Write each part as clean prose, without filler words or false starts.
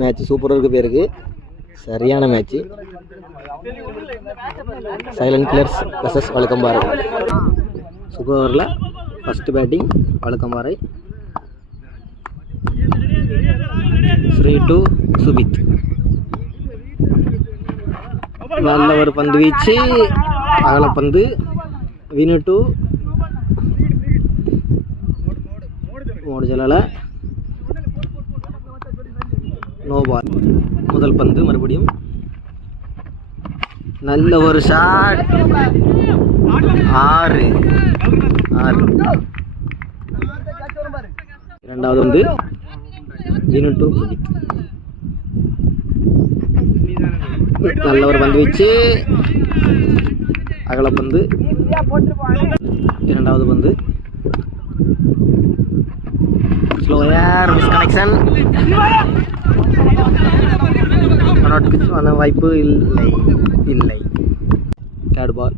Match சூப்பராக இருக்கு பேருக்கு. சரியான match. Silent killers versus Vazhukkamparai. Super ஓவரில் ஃபஸ்ட்டு பேட்டிங் வழுக்கம்பாறை. 3-2 சுபித். நல்ல ஒரு பந்து வீச்சு, அகலப்பந்து. வினு டு மோடு ஜலால. No ball. முதல் பந்து மறுபடியும் நல்ல ஒரு ஷாட். 6. இரண்டாவது வந்து வினு டு சுபித். நல்ல ஒரு பந்து வீச்சு, அகலப்பந்து. இரண்டாவது பந்து ஸ்லோயர், மிஸ் கனெக்ஷன். வாய்ப்பு இல்லை. Third ball.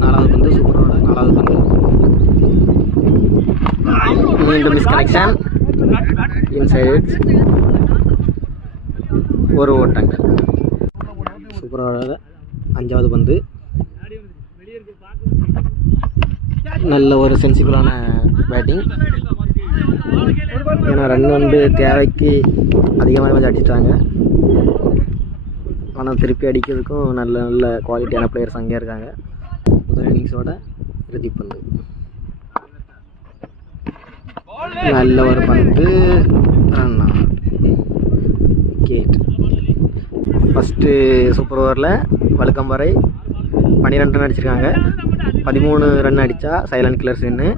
நாலாவது பந்து சூப்பரான நாலாவது பந்து. மீண்டும் மிஸ் கனெக்ஷன். இன்சைட். ஒரு ஓட்டங்க. சூப்பராக அஞ்சாவது பந்து. நல்ல ஒரு சென்சிபிளான பேட்டிங். ஏன்னா ரன் வந்து தேவைக்கு அதிகமாக கொஞ்சம் அடிச்சிட்டாங்க. ஆனால் திருப்பி அடிக்கிறதுக்கும் நல்ல குவாலிட்டியான பிளேயர்ஸ் அங்கே இருக்காங்க. முதல் இன்னிங்ஸோட இறுதி பந்து. நல்ல ஒரு பந்து. விக்கெட். ஃபஸ்ட்டு சூப்பர் ஓவரில் வழுக்கம்பாறை 12 ரன் அடிச்சிருக்காங்க. 13 ரன் அடித்தா சைலண்ட் கில்லர்ஸ் வின்னு.